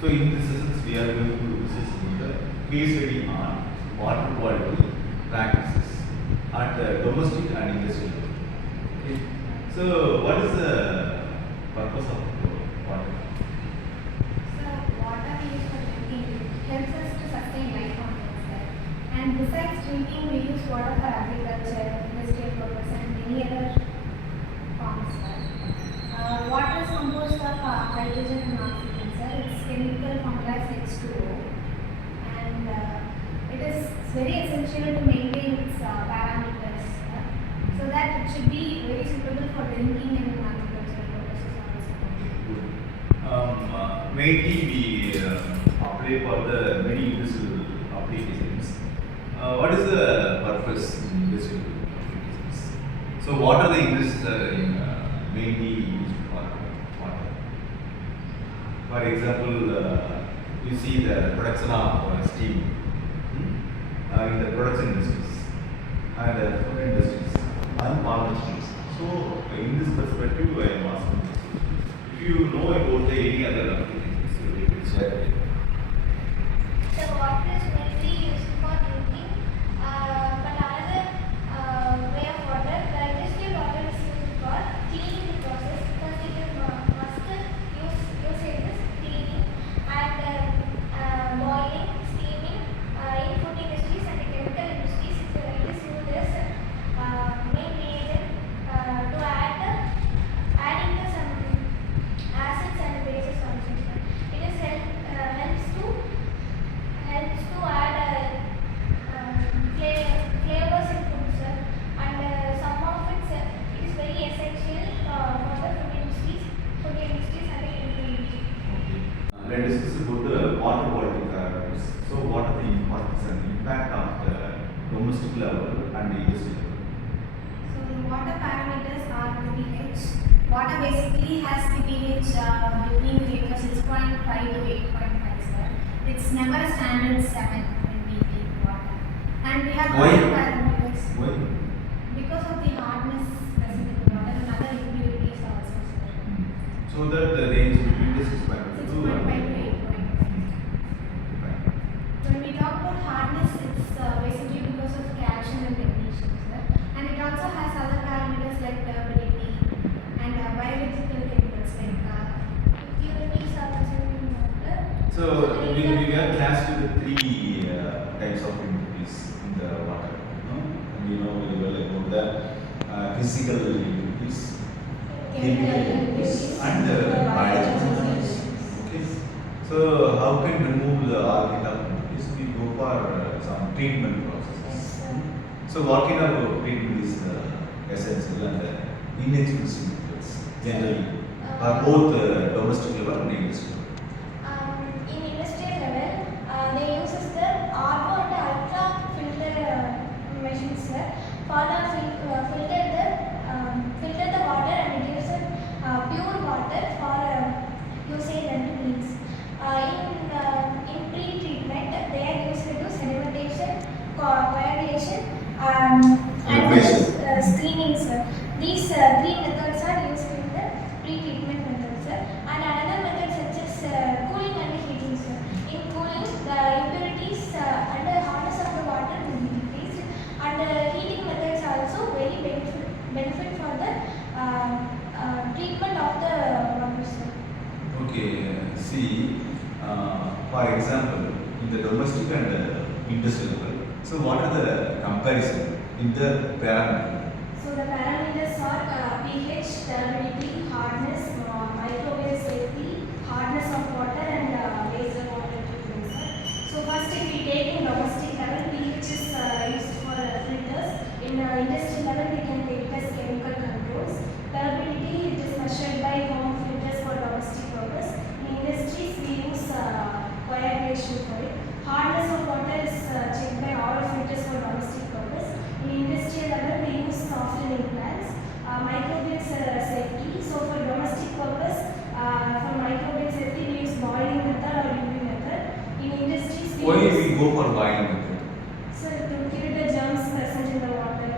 So in this session we are going to discuss the case study on water quality practices at the domestic and industrial level. Okay. So what is the purpose of water? So water we use for drinking helps us to sustain life on earth. And besides drinking, we use water for agriculture, industrial purpose, and many other forms. Water is composed of hydrogen and oxygen. Its chemical formula is H2O, and it is very essential to maintain its parameters, so that it should be very suitable for drinking and agricultural purposes also. Mainly we apply for the many industrial applications. What is the purpose in industrial applications? So what are the industries mainly used for water? For example, you see the production of steam in the production industries and food industries and farm industries. So in this perspective, I am asking this. If you know about any other applications, you can share it. The water is mainly used for drinking, but another way of water, the industrial water is used for cleaning the process because it is must usages cleaning and boiling, steaming in food industries and the chemical industries. It is used as main reagent to adding the some acids and bases also. It is helps to add flavors in food, sir. And some of it is very essential for the food industries and the chemical industries. Okay. Let us discuss about the water quality parameters. So what are the importance and impact of the domestic level and the industrial level? So the water parameters are the pH. Water basically has the pH between 6.5 to 8.5, sir. It's never a standard 7 when we take water. And we have Why? other parameters. Why? Because of the hardness present in the water and other impurities also, sir. So that the range between the 6.5 to 6.5 to 8.5. 8.5. When we talk about hardness, it's basically because of calcium and magnesium, sir. And it also has other parameters like turbidity and biological chemicals like Impurities are present in water. So we have classed the three types of impurities in the water. And you know very well about the physical impurities, chemical impurities, and biological impurities. Okay. So how can remove the all kind of impurities? We go for some treatment processes. So what kind of treatment is essential and inexpensive methods generally, both domestic level and industrial level? In industrial level, they use the RO and ultra filter machines, sir, for the filter the water and it gives pure water for usage and needs. In pre-treatment, they are used to do sedimentation, coagulation, and screening, sir. These three methods are used in the pre-treatment methods, sir. And another method such as cooling and heating, sir. In cooling, the impurities and the hardness of the water will be decreased, and the heating methods are also very benefit for the treatment of the water, sir. Okay, see, for example, in the domestic and industrial level, so what are the comparison in the parameter? So the parameters are pH, turbidity, hardness, microbial safety, hardness of water, and wastewater treatment, sir. So first, if we take in domestic level, pH is used for filters. In industrial level, we can take as chemical controls. Turbidity, it is measured by home filters for domestic purpose. In industries, we use coagulation for it. Hardness of water is checked by RO filters for domestic purpose. In industrial level, we use softening plants. Microbial safety. So for domestic purpose, for microbial safety, we use boiling method or UV method. In industries, Why we go for boiling method? So to kill the germs present in the water.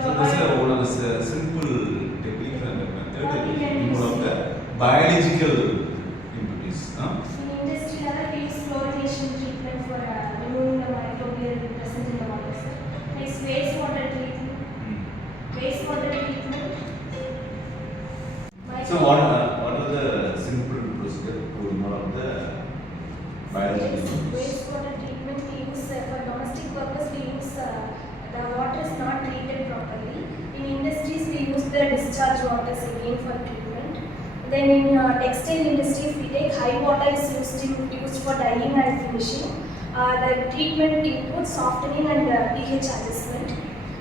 So this is one of the simple techniques and method we can one use of the biological impurities. In industry level, we use fluorination treatment for removing the microbial present in the water, sir. Next, wastewater treatment. Wastewater treatment. So what are the simple procedure to remove the biological Wastewater treatment we use for domestic purpose. We use the water is not treated properly. In industries, we use the discharge waters again for treatment. Then in textile industry, if we take high water is used for dyeing and finishing. The treatment includes softening and pH adjustment.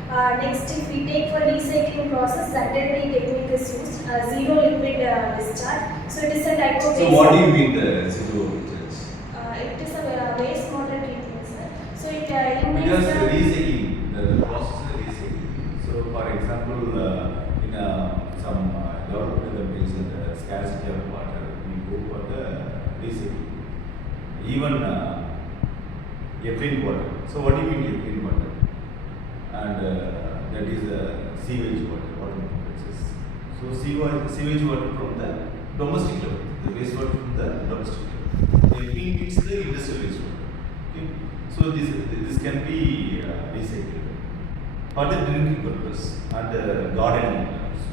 Next, if we take for recycling process, ZLD technique is used, zero liquid discharge. So it is a type of So what do you mean the zero discharge? it is a wastewater treatment, sir. So it Because eliminates the recycling, the process of recycling. So for example, in some developed countries and the scarcity of water, we go for the recycling. Even effluent water. So what do you mean effluent water? And that is sewage water process. So sewage water from the domestic level, the wastewater from the domestic level. Effluent means the industrial wastewater. Okay. So this can be recycled for the drinking purpose and gardening purpose.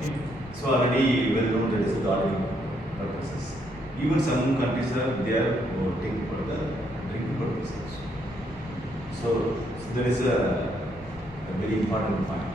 Okay. So already well known that is gardening purposes. Even some countries are there taking for the drinking purpose also. So there is a very important point.